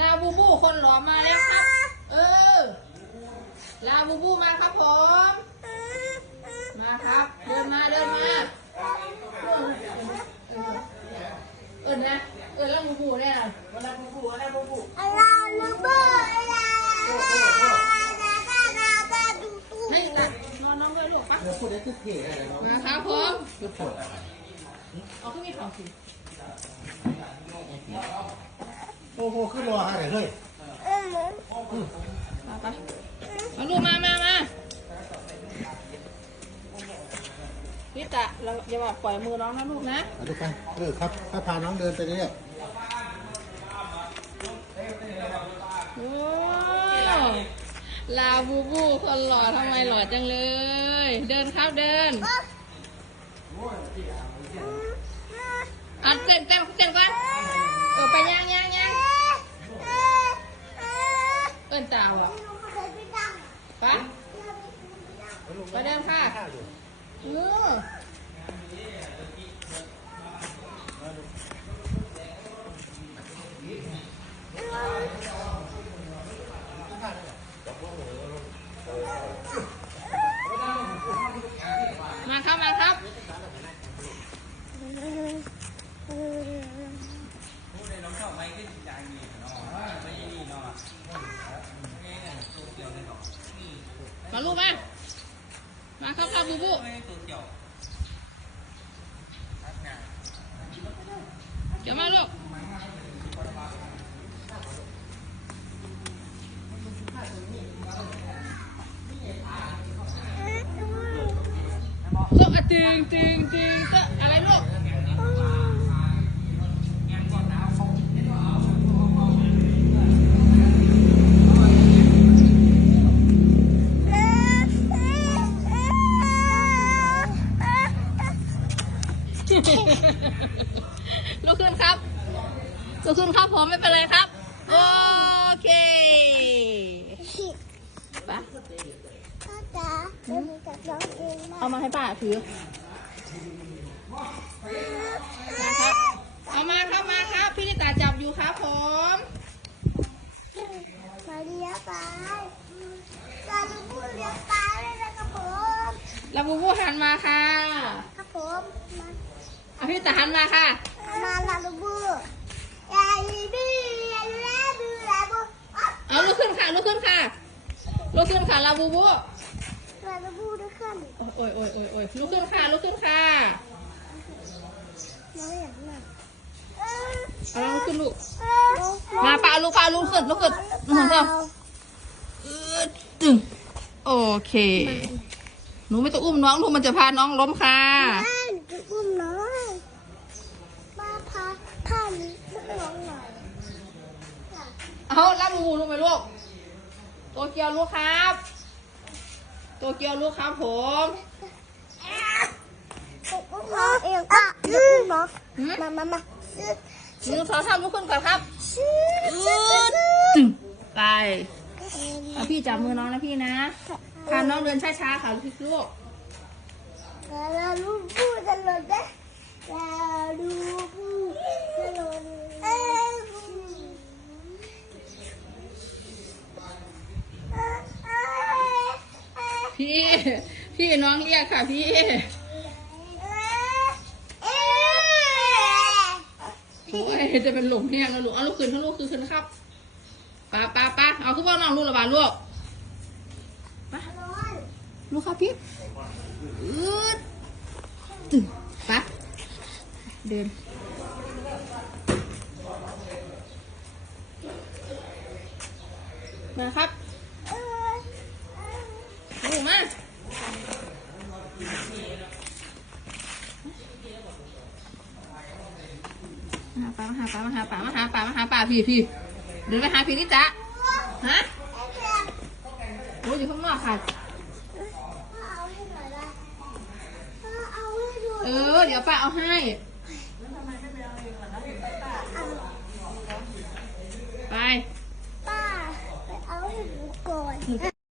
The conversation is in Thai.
ลาบูบูคนหล่อมาแล้วครับ เออ ลาบูบูมาครับผม มาครับ เดินมาเดินมาเออนะเออลาบูบูเนี่ยนะลาบูบูลาบูบูลาลูเบอร์ลาลาลาลาลาลาดูตูให้ละนอนน้องด้วยลูกปะเดี๋ยวพูดได้คือเท่อะไรเนาะมาครับผมคือปวดเอาขึ้นมีของสิ โอ้โหคือรอฮะเดี๋ยวเฮ้ยเออมาปะมาลูกมามามาพี่ตะเราอย่ามาปล่อยมือน้องนะลูกนะเอาดูกันเออครับถ้าพาน้องเดินไปเรื่อยโอ้ลาบูบูคนหล่อทำไมหล่อจังเลย เดินครับเดินอัดเต้นเต้นเต้นก่อนเออไปย่างย่าง เอิ้นตาวอะปไปเดินค่ะเออมาครับ มาครับ มา ลูกมา มาครับครับบูบูเดี๋ยวมาลูกลูกอะตึงตึงตึงก็อะไรลูก ลุกขึ้นครับลุกขึ้นครับผมไม่เป็นไรครับ โอเคไปพ่อจ๋าเดี๋ยวหนูจะร้องเองมาเอามาให้ป้าถือนะครับ เอามาครับมาครับ พี่นิตาจับอยู่ครับผม มาเลี้ยงปลาลาลูบูเลี้ยงปลาเลยนะครับผมลาบูบูหันมาค่ะ ครับผมมา เอาพี่นิตาหันมาค่ะ มาลาลูบูยาลีบีลาลูลาบูลาบูอ๊ะเอาลุกขึ้นค่ะลุกขึ้นค่ะลุกขึ้นค่ะลาบูบูลาลูบูด้วยกันโอ้ยโอ้ยโอ้ยโอ้ยลุกขึ้นค่ะลุกขึ้นค่ะน้อยอย่างนั้นเออเอาลุกขึ้นลูกเออมาป้าลุกป้าลุกขึ้นลุกขึ้นลุกขึ้นเร็วเออตึงโอเค หนูไม่ต้องอุ้มน้องลูกมันจะพาน้องล้มค่ะ แม่จะอุ้มน้อยมาพาผ้านี้ขึ้นน้องหน่อย เอารับบูลูกไหมลูกตัวเกียวลูกครับ ตัวเกียวลูกครับผมอุ้มน้องเองอะอุ้มน้องหืมมามามาหนึ่งสองสามลุกขึ้นก่อนครับชื่ออืดตึงไปเอาพี่จับมือน้องนะพี่นะพาน้องเดินช้าๆค่ะลูกลูกเราลูกพูดจะหล่นนะเราลูกพูดจะหล่นเอ้ย พี่ พี่น้องเรียกค่ะพี่ โอ้ยจะเป็นหลุมแห้งแล้วลูก เอาลูกขึ้นทั้งลูกขึ้นขึ้นครับป้าป้าป้าเอาขึ้นว่าน้องลูกระบาดลูกป้าลูกครับพี่อืดตึงป้าเดินมาครับามาหาป่ามาหาป่ามาหาป่ามาหาป่าพี่พี่เดินไปหาพี่นี่จ้ะฮะโอ้ยอยู่ข้างนอกค่ะ เออ เดี๋ยวป้าเอาให้ไปป้าไปเอาให้หนูก่อน